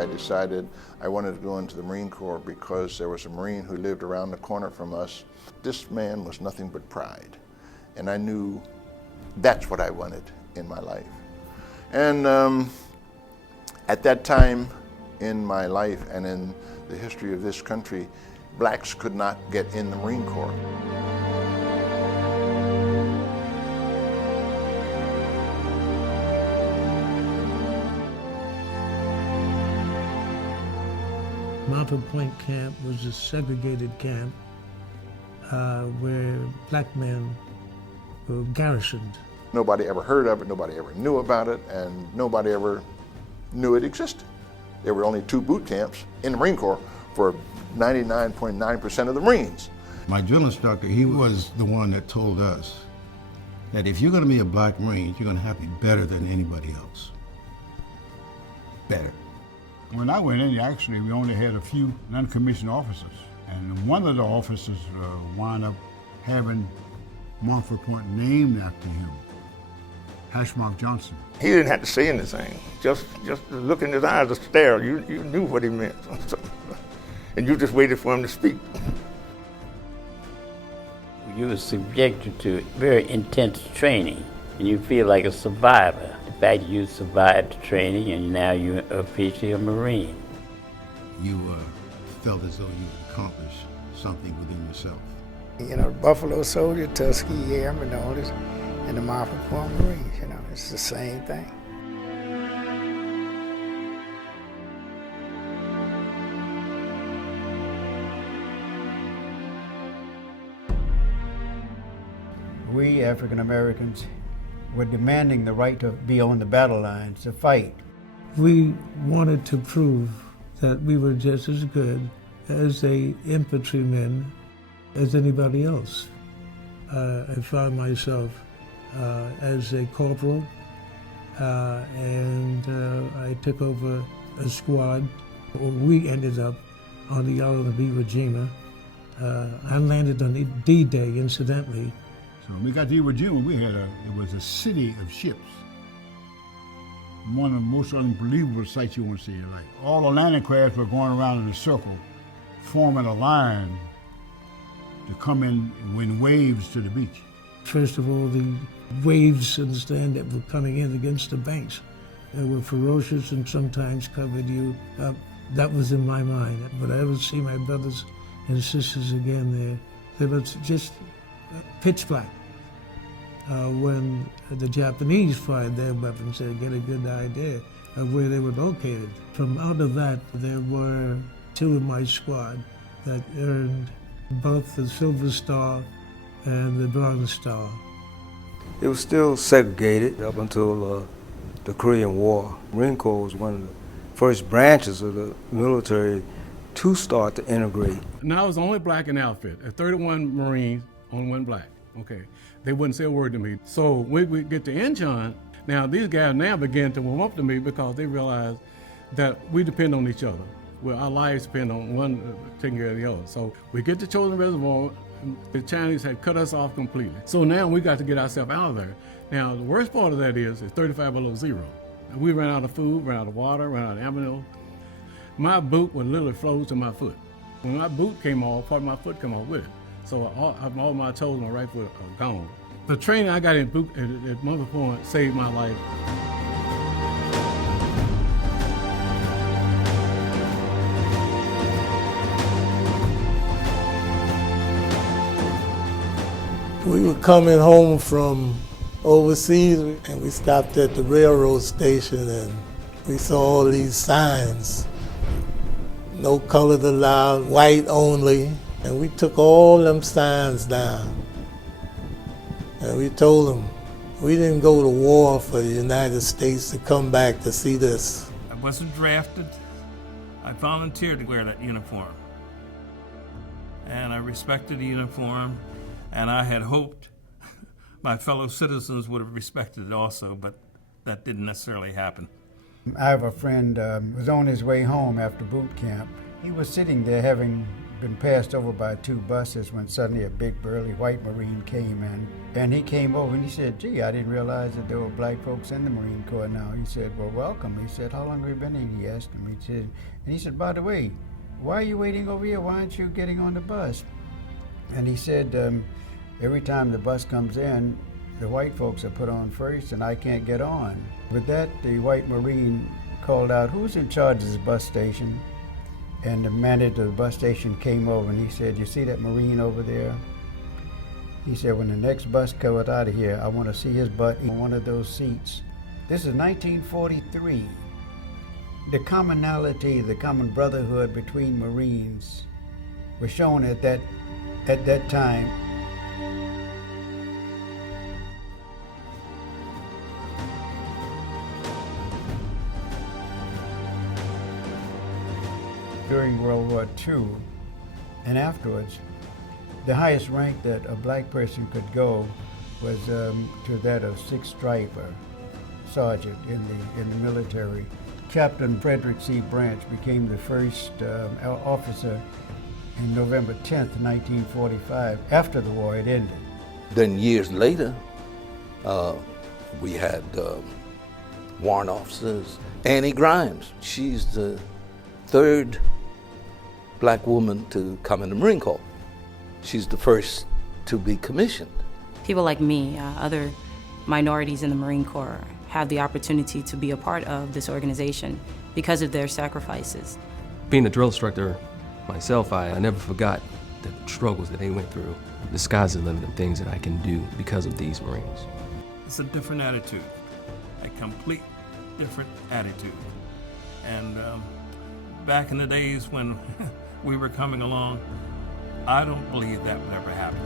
I decided I wanted to go into the Marine Corps because there was a Marine who lived around the corner from us. This man was nothing but pride, and I knew that's what I wanted in my life. And at that time in my life and in the history of this country, blacks could not get in the Marine Corps. Montford Point camp was a segregated camp where black men were garrisoned. Nobody ever heard of it, nobody ever knew about it, and nobody ever knew it existed. There were only 2 boot camps in the Marine Corps for 99.9% of the Marines. My drill instructor, he was the one that told us that if you're going to be a black Marine, you're going to have to be better than anybody else. Better. When I went in, actually, we only had a few non-commissioned officers. And one of the officers wound up having Montford Point named after him, Hashmark Johnson. He didn't have to say anything. Just look in his eyes, the stare, you knew what he meant. And you just waited for him to speak. You were subjected to very intense training, and you feel like a survivor. The fact you survived the training, and now you're officially a Marine. You felt as though you had accomplished something within yourself. You know, Buffalo Soldier, Tuskegee Airmen, all this, and the Montford Point Marines, you know, it's the same thing. We African Americans were demanding the right to be on the battle lines, to fight. We wanted to prove that we were just as good as a infantrymen as anybody else. I found myself as a corporal, and I took over a squad. We ended up on the island of Iwo Jima. I landed on D-Day, incidentally. So when we got to Iwo Jima, it was a city of ships. One of the most unbelievable sights you want to see in your life. All the landing crafts were going around in a circle, forming a line to come in waves to the beach. First of all, the waves, understand, that were coming in against the banks. They were ferocious and sometimes covered you up. That was in my mind. Would I ever see my brothers and sisters again there? They were just pitch black. When the Japanese fired their weapons, they get a good idea of where they were located. From out of that, there were 2 in my squad that earned both the Silver Star and the Bronze Star. It was still segregated up until the Korean War. Marine Corps was one of the first branches of the military to start to integrate. Now I was the only black in the outfit. At 31 Marines, only 1 black. Okay, they wouldn't say a word to me. So when we get to Incheon, now these guys now begin to warm up to me because they realize that we depend on each other. Well, our lives depend on one taking care of the other. So we get to Chosen Reservoir, the Chinese had cut us off completely. So now we got to get ourselves out of there. Now the worst part of that is it's 35 below zero. We ran out of food, ran out of water, ran out of ammo. My boot would literally froze to my foot. When my boot came off, part of my foot came off with it. So all my toes on my right foot are gone. The training I got at Montford Point saved my life. We were coming home from overseas and we stopped at the railroad station and we saw all these signs. No colors allowed, white only. And we took all them signs down. And we told them, we didn't go to war for the United States to come back to see this. I wasn't drafted. I volunteered to wear that uniform. And I respected the uniform, and I had hoped my fellow citizens would have respected it also, but that didn't necessarily happen. I have a friend who was on his way home after boot camp. He was sitting there having been passed over by 2 buses when suddenly a big burly white Marine came in. And he came over and he said, gee, I didn't realize that there were black folks in the Marine Corps now. He said, well, welcome. He said, how long have you been in? He asked him. He said, by the way, why are you waiting over here? Why aren't you getting on the bus? And he said, every time the bus comes in, the white folks are put on first and I can't get on. With that, the white Marine called out, who's in charge of this bus station? And the manager of the bus station came over and he said, you see that Marine over there? He said, when the next bus comes out of here, I want to see his butt in one of those seats. This is 1943. The commonality, the common brotherhood between Marines was shown at that time. During World War II and afterwards, the highest rank that a black person could go was to that of 6th Striper sergeant in the military. Captain Frederick C. Branch became the first officer in November 10th, 1945, after the war had ended. Then years later, we had warrant officers. Annie Grimes, she's the 3rd black woman to come in the Marine Corps. She's the first to be commissioned. People like me, other minorities in the Marine Corps, have the opportunity to be a part of this organization because of their sacrifices. Being a drill instructor myself, I never forgot the struggles that they went through. The sky's the limit of things that I can do because of these Marines. It's a different attitude, a complete different attitude. And back in the days when we were coming along, I don't believe that would ever happen.